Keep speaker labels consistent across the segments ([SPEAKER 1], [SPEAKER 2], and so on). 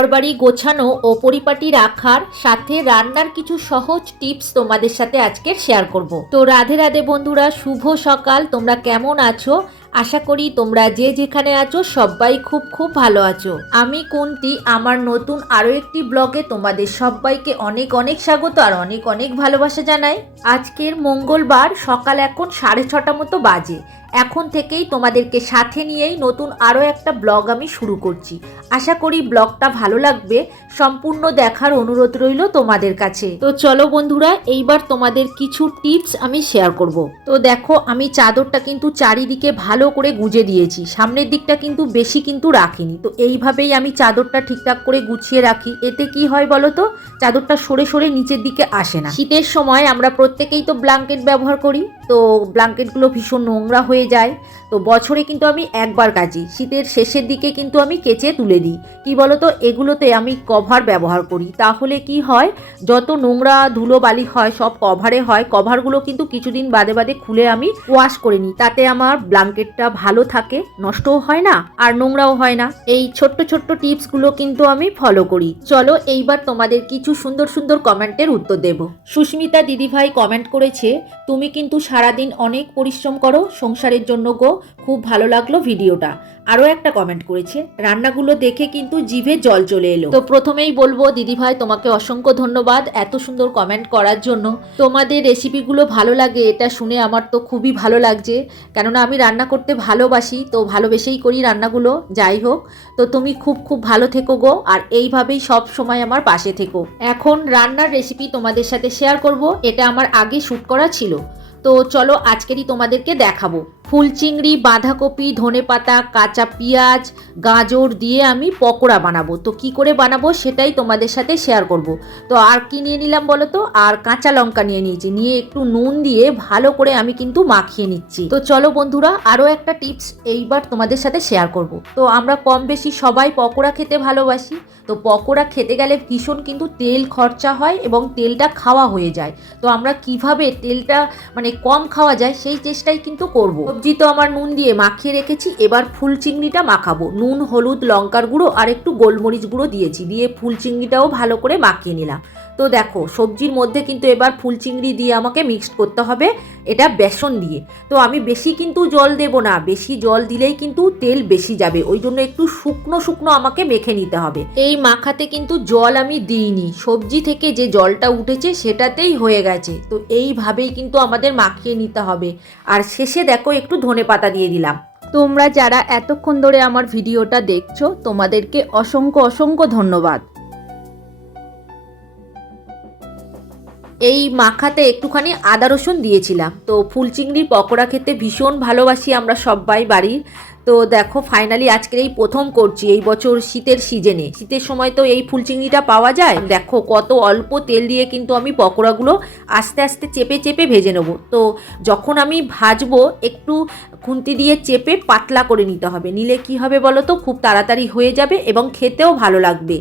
[SPEAKER 1] ঘরবাড়ি গোছানো ও পরিপাটি রাখার সাথে রান্নার কিছু সহজ টিপস তোমাদের সাথে আজকের শেয়ার করব। তো রাধে রাধে বন্ধুরা, শুভ সকাল। তোমরা কেমন আছো? আশা করি তোমরা যে যেখানে আছো সবাই খুব খুব ভালো আছো। আমি কুন্তি, আমার নতুন আরও একটি ব্লগে তোমাদের সবাইকে অনেক অনেক স্বাগত আর অনেক অনেক ভালোবাসা জানাই। আজকের মঙ্গলবার, সকাল এখন সাড়ে ছটা মতো বাজে। এখন থেকেই তোমাদেরকে সাথে নিয়েই নতুন আরও একটা ব্লগ আমি শুরু করছি। আশা করি ব্লগটা ভালো লাগবে, সম্পূর্ণ দেখার অনুরোধ রইল তোমাদের কাছে। তো চলো বন্ধুরা, এইবার তোমাদের কিছু টিপস আমি শেয়ার করব। তো দেখো, আমি চাদরটা কিন্তু চারিদিকে ভালো করে গুজে দিয়েছি। সামনের দিকটা কিন্তু বেশি কিন্তু রাখিনি। তো এইভাবেই আমি চাদরটা ঠিকঠাক করে গুছিয়ে রাখি। এতে কি হয় বলো তো? চাদরটা সরে সরে নিচের দিকে আসে না। শীতের সময় আমরা প্রত্যেকেই তো ব্ল্যাঙ্কেট ব্যবহার করি। তো ব্ল্যাঙ্কেটগুলো ভীষণ নোংরা হয়ে যায়। তো বছরে কিন্তু আমি একবার কাচি। শীতের শেষের দিকে কিন্তু আমি কেচে তুলে দিই। কি বলতো এগুলোতে আমি কভার ব্যবহার করি। তাহলে কি হয়? যত নোংরা ধুলো বালি হয়, সব কভারে হয়। কভারগুলো কিন্তু কিছুদিন বাদে বাদে খুলে আমি ওয়াশ করে নিই। তাতে আমার ব্ল্যাঙ্কেটটা ভালো থাকে, নষ্টও হয় না আর নোংরাও হয় না। এই ছোট্ট ছোট্ট টিপসগুলো কিন্তু আমি ফলো করি। চলো এইবার তোমাদের কিছু সুন্দর সুন্দর কমেন্টের উত্তর দেব। সুস্মিতা দিদিভাই কমেন্ট করেছে, তুমি কিন্তু সারাদিন অনেক পরিশ্রম করো, সংসারের জন্য গো, খুব ভালো লাগল ভিডিওটা আরও একটা কমেন্ট করেছে, রান্নাগুলো দেখে কিন্তু জিভে জল চলে এলো। তো প্রথমেই বলব দিদিভাই তোমাকে অসংখ্য ধন্যবাদ এত সুন্দর কমেন্ট করার জন্য। তোমাদের রেসিপিগুলো ভালো লাগে, এটা শুনে আমার তো খুবই ভালো লাগছে। কেননা আমি রান্না করতে ভালোবাসি, তো ভালোবেসেই করি রান্নাগুলো, যাই হোক। তো তুমি খুব খুব ভালো থেকো গো, আর এইভাবেই সব সময় আমার পাশে থেকো। এখন রান্নার রেসিপি তোমাদের সাথে শেয়ার করব, এটা আমার আগে শ্যুট করা ছিল। তো চলো আজকেরই তোমাদেরকে দেখাবো। ফুল চিংড়ি বাঁধাকপি, ধনেপাতা, কাঁচা পেঁয়াজ, গাজর দিয়ে আমি পকোড়া বানাবো। তো কি করে বানাবো সেটাই তোমাদের সাথে শেয়ার করব। তো আর কি নিয়ে নিলাম বলো তো? আর কাঁচা লঙ্কা নিয়ে নিয়েছি। নিয়ে একটু নুন দিয়ে ভালো করে আমি কিন্তু মাখিয়ে নিচ্ছি। তো চলো বন্ধুরা, আরও একটা টিপস এইবার তোমাদের সাথে শেয়ার করব। তো আমরা কম বেশি সবাই পকোড়া খেতে ভালোবাসি। তো পকোড়া খেতে গেলে ভীষণ কিন্তু তেল খরচা হয় এবং তেলটা খাওয়া হয়ে যায়। তো আমরা কীভাবে তেলটা মানে কম খাওয়া যায় সেই চেষ্টাই কিন্তু করব। সবজি তো আমার নুন দিয়ে মাখিয়ে রেখেছি, এবার ফুল চিংড়িটা মাখাবো। নুন, হলুদ, লঙ্কার গুঁড়ো আর একটু গোলমরিচ গুঁড়ো দিয়েছি, দিয়ে ফুল চিংড়িটাও ভালো করে মাখিয়ে নিলাম। তো দেখো, সবজির মধ্যে কিন্তু এবার ফুল চিংড়ি দিয়ে আমাকে মিক্সড করতে হবে, এটা বেসন দিয়ে। তো আমি বেশি কিন্তু জল দেব না, বেশি জল দিলেই কিন্তু তেল বেশি যাবে, ওই জন্য একটু শুকনো শুকনো আমাকে মেখে নিতে হবে। এই মাখাতে কিন্তু জল আমি দিইনি, সবজি থেকে যে জলটা উঠেছে সেটাতেই হয়ে গেছে, তো এইভাবেই কিন্তু আমাদের মাখিয়ে নিতে হবে। আর শেষে দেখো, একটু ধনে পাতা দিয়ে দিলাম। তোমরা যারা এতক্ষণ ধরে আমার ভিডিওটা দেখছ, তোমাদেরকে অসংখ্য অসংখ্য ধন্যবাদ। এই মাখাতে একটুখানি আদা রসুন দিয়েছিলাম। তো ফুল চিংড়ির পকোড়া খেতে ভীষণ ভালোবাসি আমরা সবাই বাড়ির। তো দেখো ফাইনালি আজকের এই প্রথম করছি, এই বছর শীতের সিজনে শীতের সময় তো এই ফুল চিংড়িটা পাওয়া যায়। দেখো, কত অল্প তেল দিয়ে কিন্তু আমি পকোড়াগুলো আস্তে আস্তে চেপে চেপে ভেজে নেব। তো যখন আমি ভাজবো, একটু খুন্তি দিয়ে চেপে পাতলা করে নিতে হবে। নিলে কি হবে বলো তো? খুব তাড়াতাড়ি হয়ে যাবে এবং খেতেও ভালো লাগবে।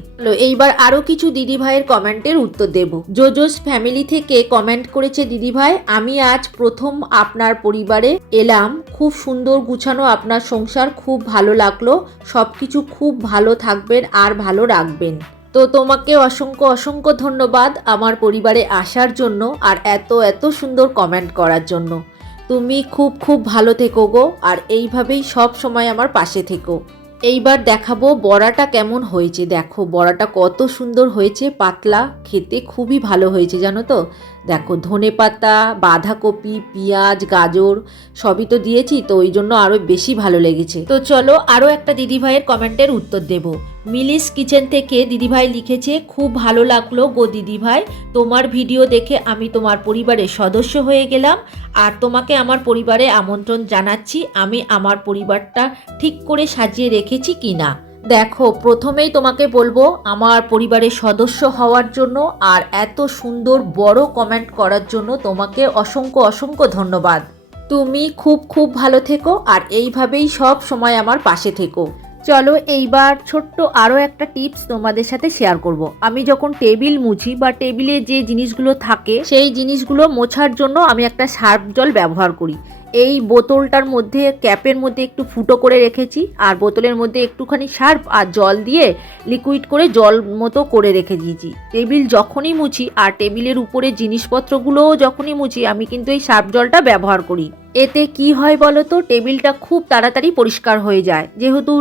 [SPEAKER 1] এইবার আরও কিছু দিদিভাইয়ের কমেন্টের উত্তর দেব। জোজোস ফ্যামিলি থেকে কমেন্ট করেছে দিদিভাই আমি আজ প্রথম আপনার পরিবারে এলাম। খুব সুন্দর গুছানো আপনার সংসার খুব ভালো লাগল সব কিছু খুব ভালো থাকবেন আর ভালো রাখবেন। তো তোমাকে অসংখ্য অসংখ্য ধন্যবাদ আমার পরিবারে আসার জন্য আর এত এত সুন্দর কমেন্ট করার জন্য। তুমি খুব খুব ভালো থেকো গো আর এইভাবেই সব সময় আমার পাশে থেকো। এইবার দেখাবো বড়াটা কেমন হয়েছে। দেখো, বড়াটা কত সুন্দর হয়েছে, পাতলা, খেতে খুবই ভালো হয়েছে, জানো তো? দেখো, ধনে পাতা, বাঁধাকপি, পেঁয়াজ, গাজর, সবই তো দিয়েছি, তো ওই জন্য আরও বেশি ভালো লেগেছে। তো চলো আরও একটা দিদিভাইয়ের কমেন্টের উত্তর দেব। মিলিস কিচেন থেকে দিদিভাই লিখেছে, খুব ভালো লাগল গো দিদিভাই। তোমার ভিডিও দেখে আমি তোমার পরিবারের সদস্য হয়ে গেলাম আর তোমাকে আমার পরিবারে আমন্ত্রণ জানাচ্ছি। আমি আমার পরিবারটা ঠিক করে সাজিয়ে রেখেছি কি না? দেখো, প্রথমেই তোমাকে বলব, আমার পরিবারের সদস্য হওয়ার জন্য আর এত সুন্দর বড় কমেন্ট করার জন্য তোমাকে অসংখ্য অসংখ্য ধন্যবাদ। তুমি খুব খুব ভালো থেকো আর এইভাবেই সব সময় আমার পাশে থেকো। চলো এইবার ছোট্ট আরও একটা টিপস তোমাদের সাথে শেয়ার করব। আমি যখন টেবিল মুছি বা টেবিলে যে জিনিসগুলো থাকে, সেই জিনিসগুলো মোছার জন্য আমি একটা সার্ফ জল ব্যবহার করি। এই বোতলটার মধ্যে, ক্যাপের মধ্যে একটু ফুটো করে রেখেছি আর বোতলের মধ্যে একটুখানি সার্ফ আর জল দিয়ে লিকুইড করে জল মতো করে রেখে দিয়েছি। টেবিল যখনই মুছি আর টেবিলের উপরে জিনিসপত্রগুলোও যখনই মুছি, আমি কিন্তু এই সার্ফ জলটা ব্যবহার করি। এতে কি হয় বলো তো টেবিলটা খুব তাড়াতাড়ি পরিষ্কার হয়ে যায়। যেহেতু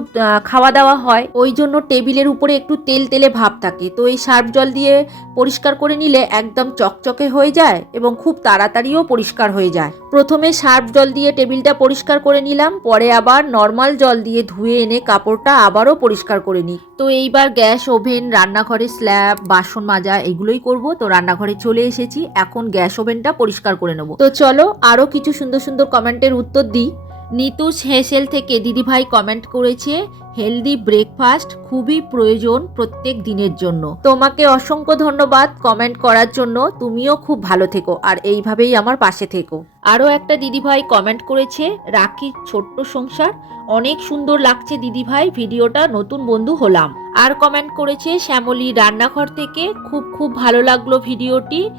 [SPEAKER 1] খাওয়া দাওয়া হয়, ওই জন্য টেবিলের উপরে একটু তেল তেলে ভাব থাকে। তো এই সার্ফ জল দিয়ে পরিষ্কার করে নিলে একদম চকচকে হয়ে যায় এবং খুব তাড়াতাড়িও পরিষ্কার হয়ে যায়। প্রথমে সার্ফ জল দিয়ে টেবিলটা পরিষ্কার করে নিলাম, পরে আবার নর্মাল জল দিয়ে ধুয়ে এনে কাপড়টা আবারও পরিষ্কার করে নিই। তো এইবার গ্যাস, ওভেন, রান্নাঘরে স্ল্যাব, বাসন মাজা, এগুলোই করব। তো রান্নাঘরে চলে এসেছি, এখন গ্যাস, ওভেনটা পরিষ্কার করে নেব। তো চলো আরও কিছু সুন্দর সুন্দর কমেন্টের উত্তর দিই। নিতুষ হেসেল থেকে দিদিভাই কমেন্ট করেছে, হেলদি ব্রেকফাস্ট খুবই প্রয়োজন প্রত্যেক দিনের জন্য। তোমাকে অসংখ্য ধন্যবাদ কমেন্ট করার জন্য। তুমিও খুব ভালো থেকো, আর এইভাবেই আমার পাশে থেকো। আরও একটা দিদিভাই কমেন্ট করেছে, রাখির ছোট্ট সংসার, অনেক সুন্দর লাগছে দিদিভাই, ভিডিওটা নতুন বন্ধু হলাম। আর কমেন্ট করেছে শ্যামলী রান্নাঘর থেকে খুব খুব ভালো লাগল ভিডিওটি।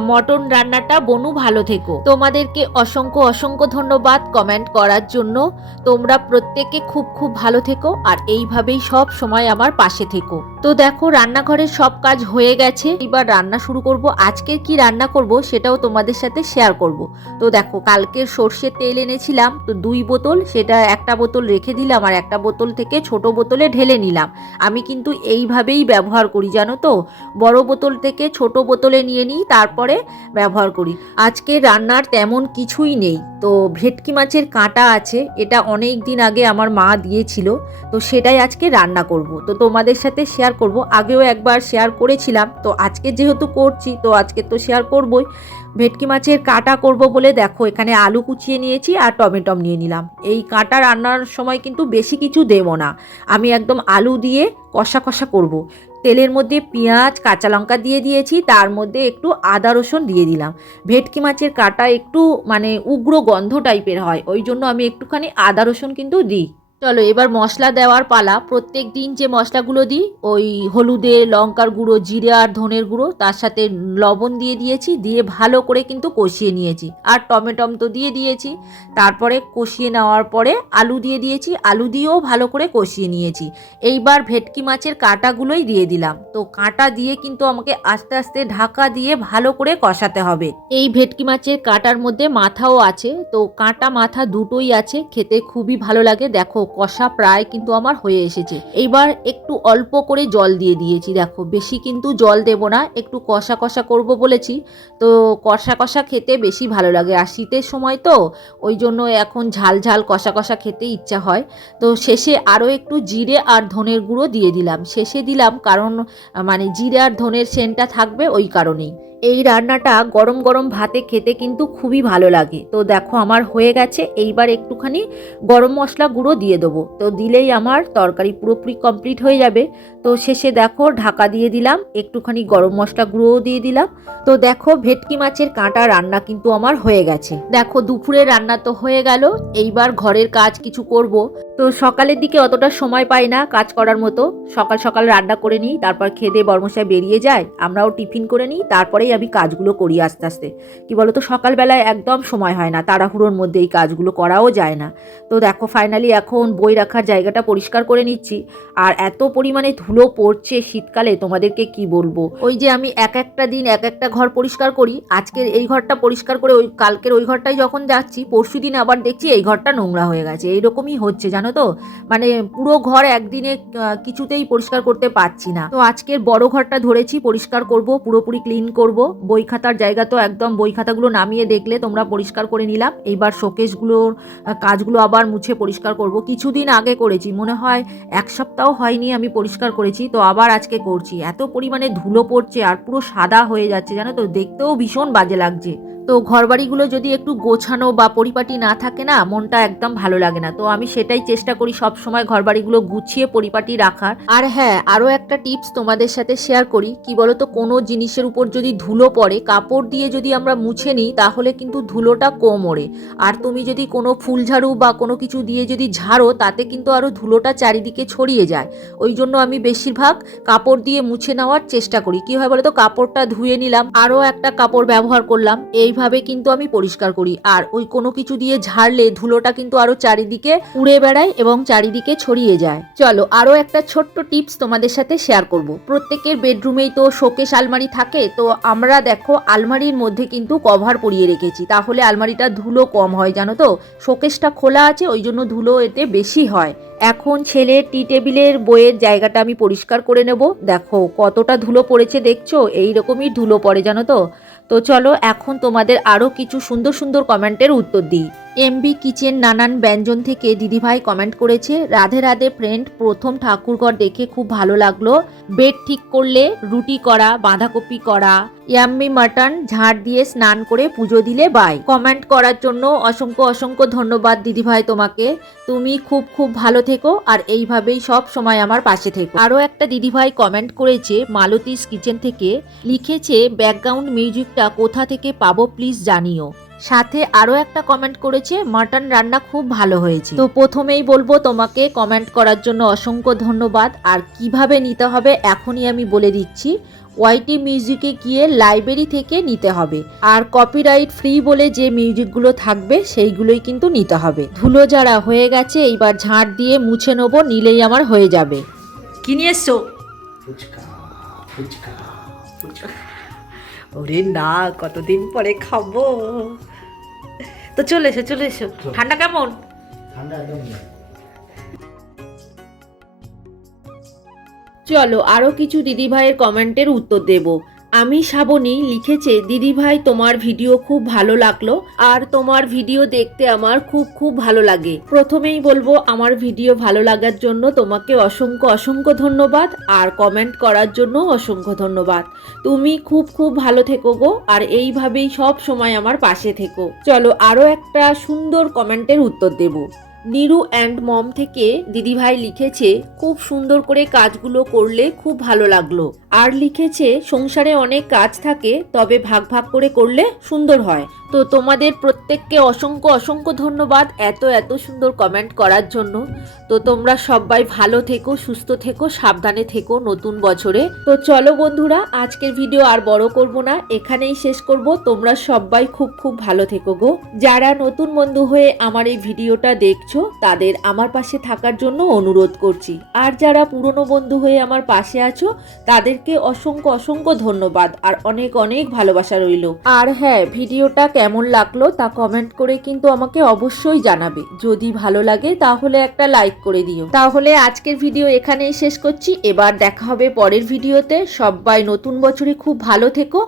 [SPEAKER 1] মটন রান্নাটা, বনু, ভালো থেকো। তোমাদেরকে অসংখ্য অসংখ্য ধন্যবাদ কমেন্ট করার জন্য। তোমরা প্রত্যেকে খুব খুব ভালো থেকো আর এইভাবেই সব সময় আমার পাশে থেকো। তো দেখো, রান্নাঘরের সব কাজ হয়ে গেছে। এবার রান্না শুরু করব। আজকে কি রান্না করব সেটাও তোমাদের সাথে শেয়ার করব। তো দেখো কালকের সর্ষের তেল এনেছিলাম, তো দুই বোতল, সেটা একটা বোতল রেখে দিলাম আর একটা বোতল থেকে ছোট বোতলে ঢেলে নিলাম। আমি কিন্তু এইভাবেই ব্যবহার করি, জানো তো? বড় বোতল থেকে ছোট বোতলে নিয়ে নিই, তারপরে ব্যবহার করি। আজকে রান্নার তেমন কিছুই নেই। তো ভেটকি মাছের কাঁটা আছে, এটা অনেক দিন আগে আমার মা দিয়েছিল, তো সেটাই আজকে রান্না করব। তো তোমাদের সাথে শেয়ার করব। আগেও একবার শেয়ার করেছিলাম, তো আজকে যেহেতু করছি, তো আজকে তো শেয়ার করবই। ভেটকি মাছের কাঁটা করব বলে দেখো, এখানে আলু কুচিয়ে নিয়েছি আর টমেটম নিয়ে নিলাম। এই কাঁটা রান্নার সময় কিন্তু বেশি কিছু দেবো না। আমি একদম আলু দিয়ে কষা কষা করব। তেলের মধ্যে পেঁয়াজ, কাঁচা লঙ্কা দিয়ে দিয়েছি, তার মধ্যে একটু আদা রসুন দিয়ে দিলাম। ভেটকি মাছের কাঁটা একটু মানে উগ্র গন্ধ টাইপের হয়, ওই জন্য আমি একটুখানি আদা রসুন কিন্তু দিই। চলো, এবার মশলা দেওয়ার পালা। প্রত্যেক দিন যে মশলাগুলো দিই, ওই হলুদের, লঙ্কার গুঁড়ো, জিরে আর ধনের গুঁড়ো, তার সাথে লবণ দিয়ে দিয়েছি, দিয়ে ভালো করে কিন্তু কষিয়ে নিয়েছি। আর টমেটম তো দিয়ে দিয়েছি। তারপরে কষিয়ে নেওয়ার পরে আলু দিয়ে দিয়েছি। আলু দিয়েও ভালো করে কষিয়ে নিয়েছি। এইবার ভেটকি মাছের কাঁটাগুলোই দিয়ে দিলাম। তো কাঁটা দিয়ে কিন্তু আমাকে আস্তে আস্তে ঢাকা দিয়ে ভালো করে কষাতে হবে। এই ভেটকি মাছের কাঁটার মধ্যে মাথাও আছে। তো কাঁটা মাথা দুটোই আছে। খেতে খুবই ভালো লাগে। দেখো কষা প্রায় কিন্তু আমার হয়ে এসেছে। এইবার একটু অল্প করে জল দিয়ে দিয়েছি, দেখো। বেশি কিন্তু জল দেব না, একটু কষা কষা করব বলেছি। তো কষা কষা খেতে বেশি ভালো লাগে। আর শীতের সময় তো, ওই জন্য এখন ঝাল ঝাল কষা কষা খেতে ইচ্ছা হয়। তো শেষে আরও একটু জিরে আর ধনের গুঁড়ো দিয়ে দিলাম। শেষে দিলাম কারণ মানে জিরে আর ধনের সেন্টটা থাকবে ওই কারণেই। এই রান্নাটা গরম গরম ভাতে খেতে কিন্তু খুবই ভালো লাগে। তো দেখো আমার হয়ে গেছে, এইবার একটুখানি গরম মশলা গুঁড়ো দিয়ে দেবো। তো দিলেই আমার তরকারি পুরোপুরি কমপ্লিট হয়ে যাবে। তো শেষে দেখো ঢাকা দিয়ে দিলাম, একটুখানি গরম মশলা গুঁড়োও দিয়ে দিলাম। তো দেখো ভেটকি মাছের কাঁটা রান্না কিন্তু আমার হয়ে গেছে। দেখো দুপুরে রান্না তো হয়ে গেল, এইবার ঘরের কাজ কিছু করব। তো সকালের দিকে অতটা সময় পাই না কাজ করার মতো। সকাল সকাল রান্না করে নিই, তারপর খেদে বর্মশায় বেরিয়ে যায় আমরাও টিফিন করে নিই, তারপরেই আমি কাজগুলো করি আস্তে আস্তে। কি বলতো, সকালবেলায় একদম সময় হয় না, তাড়াহুড়োর মধ্যে এই কাজগুলো করাও যায় না। তো দেখো ফাইনালি এখন বই রাখার জায়গাটা পরিষ্কার করে নিচ্ছি। আর এত পরিমাণে পড়ছে শীতকালে তোমাদেরকে কি বলব? ওই যে আমি এক একটা দিন এক একটা ঘর পরিষ্কার করি আজকের এই ঘরটা পরিষ্কার করে ওই কালকের ওই ঘরটাই যখন যাচ্ছি পরশু দিন আবার দেখছি এই ঘরটা নোংরা হয়ে গেছে। এইরকমই হচ্ছে জানো তো? মানে পুরো ঘর একদিনে কিছুতেই পরিষ্কার করতে পারছি না। তো আজকের বড় ঘরটা ধরেছি পরিষ্কার করব পুরোপুরি ক্লিন করব। বই খাতার জায়গা তো একদম বই খাতাগুলো নামিয়ে দেখলে তোমরা পরিষ্কার করে নিলাম। এইবার শোকেসগুলোর আহ, কাজগুলো আবার মুছে পরিষ্কার করব। কিছুদিন আগে করেছি মনে হয় এক সপ্তাহ হয়নি আমি পরিষ্কার করেছি, তো আবার আজকে করছি। এত পরিমাণে ধুলো পড়ছে আর পুরো সাদা হয়ে যাচ্ছে, জানো তো? দেখতেও ভীষণ বাজে লাগছে। তো ঘরবাড়িগুলো যদি একটু গোছানো বা পরিপাটি না থাকে না, মনটা একদম ভালো লাগে না। তো আমি সেটাই চেষ্টা করি সব সময় ঘরবাড়িগুলো গুছিয়ে পরিপাটি রাখার। আর হ্যাঁ আরও একটা টিপস তোমাদের সাথে শেয়ার করি। কি বলো তো কোনো জিনিসের উপর যদি ধুলো পড়ে, কাপড় দিয়ে যদি আমরা মুছে নিই, তাহলে কিন্তু ধুলোটা কম ওড়ে। আর তুমি যদি কোনো ফুল ঝাড়ু বা কোনো কিছু দিয়ে যদি ঝাড়ো, তাতে কিন্তু আরও ধুলোটা চারিদিকে ছড়িয়ে যায়। ওই জন্য আমি বেশিরভাগ কাপড় দিয়ে মুছে নেওয়ার চেষ্টা করি। কি হয় বলো তো কাপড়টা ধুয়ে নিলাম, আরও একটা কাপড় ব্যবহার করলাম। এই এইভাবে কিন্তু আমি পরিষ্কার করি। আর ওই কোনো কিছু দিয়ে ঝাড়লে ধুলোটা কিন্তু আরও চারিদিকে উড়ে বেড়ায় এবং চারিদিকে ছড়িয়ে যায়। চলো আরও একটা ছোট্ট টিপস তোমাদের সাথে শেয়ার করব। প্রত্যেকের বেডরুমেই তো শোকেশ আলমারি থাকে, তো আমরা দেখো আলমারির মধ্যে কিন্তু কভার পরিয়ে রেখেছি। তাহলে আলমারিটা ধুলো কম হয়, জানো তো? শোকেশটা খোলা আছে, ওই জন্য ধুলো এতে বেশি হয়। এখন ছেলের টি টেবিলের বইয়ের জায়গাটা আমি পরিষ্কার করে নেব। দেখো কতটা ধুলো পড়েছে, দেখছ? এই রকমই ধুলো পড়ে, জানো তো? তো চলো এখন তোমাদের আরও কিছু সুন্দর সুন্দর কমেন্টের উত্তর দিই। এমবি কিচেন নানান ব্যঞ্জন থেকে দিদিভাই কমেন্ট করেছে, রাধে রাধে ফ্রেন্ড প্রথম ঠাকুরঘর দেখে খুব ভালো লাগল। বেড ঠিক করলে রুটি করা, বাঁধাকপি করা, ইয়াম্মি মাটন, ঝাড় দিয়ে স্নান করে পুজো দিলে বাই কমেন্ট করার জন্য অসংখ্য অসংখ্য ধন্যবাদ দিদিভাই তোমাকে। তুমি খুব খুব ভালো থেকো আর এইভাবেই সব সময় আমার পাশে থেকো। আরও একটা দিদিভাই কমেন্ট করেছে মালতীস কিচেন থেকে লিখেছে, ব্যাকগ্রাউন্ড মিউজিকটা কোথা থেকে পাবো প্লিজ জানিও। সাথে আরও একটা কমেন্ট করেছে মাটন রান্না খুব ভালো হয়েছে। তো প্রথমেই বলব তোমাকে কমেন্ট করার জন্য অসংখ্য ধন্যবাদ। আর কীভাবে নিতে হবে এখনই আমি বলে দিচ্ছি। ওয়াইটি মিউজিকে গিয়ে লাইব্রেরি থেকে নিতে হবে। আর কপিরাইট ফ্রি বলে যে মিউজিকগুলো থাকবে সেইগুলোই কিন্তু নিতে হবে। ধুলো যারা হয়ে গেছে এইবার ঝাঁট দিয়ে মুছে নেব নিলেই আমার হয়ে যাবে।
[SPEAKER 2] কি নিয়ে এসছো?
[SPEAKER 3] ফুচকা ফুচকা ফুচকা।
[SPEAKER 2] ওরে না কতদিন পরে খাব? তো চলে এসো চলে এসো। ঠান্ডা কেমন?
[SPEAKER 3] ঠান্ডা একদম
[SPEAKER 1] চলো আরও কিছু দিদিভাইয়ের কমেন্টের উত্তর দেব। আমি শ্রাবণী লিখেছে দিদিভাই তোমার ভিডিও খুব ভালো লাগল আর তোমার ভিডিও দেখতে আমার খুব খুব ভালো লাগে। প্রথমেই বলব, আমার ভিডিও ভালো লাগার জন্য তোমাকে অসংখ্য অসংখ্য ধন্যবাদ আর কমেন্ট করার জন্য অসংখ্য ধন্যবাদ। তুমি খুব খুব ভালো থেকো গো আর এইভাবেই সব সময় আমার পাশে থেকো। চলো আরও একটা সুন্দর কমেন্টের উত্তর দেবো। নিরু অ্যান্ড মম থেকে দিদিভাই লিখেছে, খুব সুন্দর করে কাজগুলো করলে খুব ভালো লাগল। আর লিখেছে, সংসারে অনেক কাজ থাকে, তবে ভাগ ভাগ করে করলে সুন্দর হয়। তো তোমাদের প্রত্যেককে অসংখ্য অসংখ্য ধন্যবাদ এত এত সুন্দর কমেন্ট করার জন্য। তো তোমরা সবাই ভালো থেকো, সুস্থ থেকো, সাবধানে থেকো নতুন বছরে। তো চলো বন্ধুরা, আজকের ভিডিও আর বড় করব না, এখানেই শেষ করব। তোমরা সবাই খুব খুব ভালো থেকো গো। যারা নতুন বন্ধু হয়ে আমার এই ভিডিওটা দেখছ তাদের আমার পাশে থাকার জন্য অনুরোধ করছি। আর যারা পুরনো বন্ধু হয়ে আমার পাশে আছো, তাদেরকে অসংখ্য অসংখ্য ধন্যবাদ আর অনেক অনেক ভালোবাসা রইল। আর হ্যাঁ ভিডিওটা কেমন লাগল তা কমেন্ট করে কিন্তু আমাকে অবশ্যই জানাবে। যদি ভালো লাগে তাহলে একটা লাইক করে দিও। তাহলে আজকের ভিডিও এখানেই শেষ করছি। এবার দেখা হবে পরের ভিডিওতে। সবাই নতুন বছরে খুব ভালো থেকো।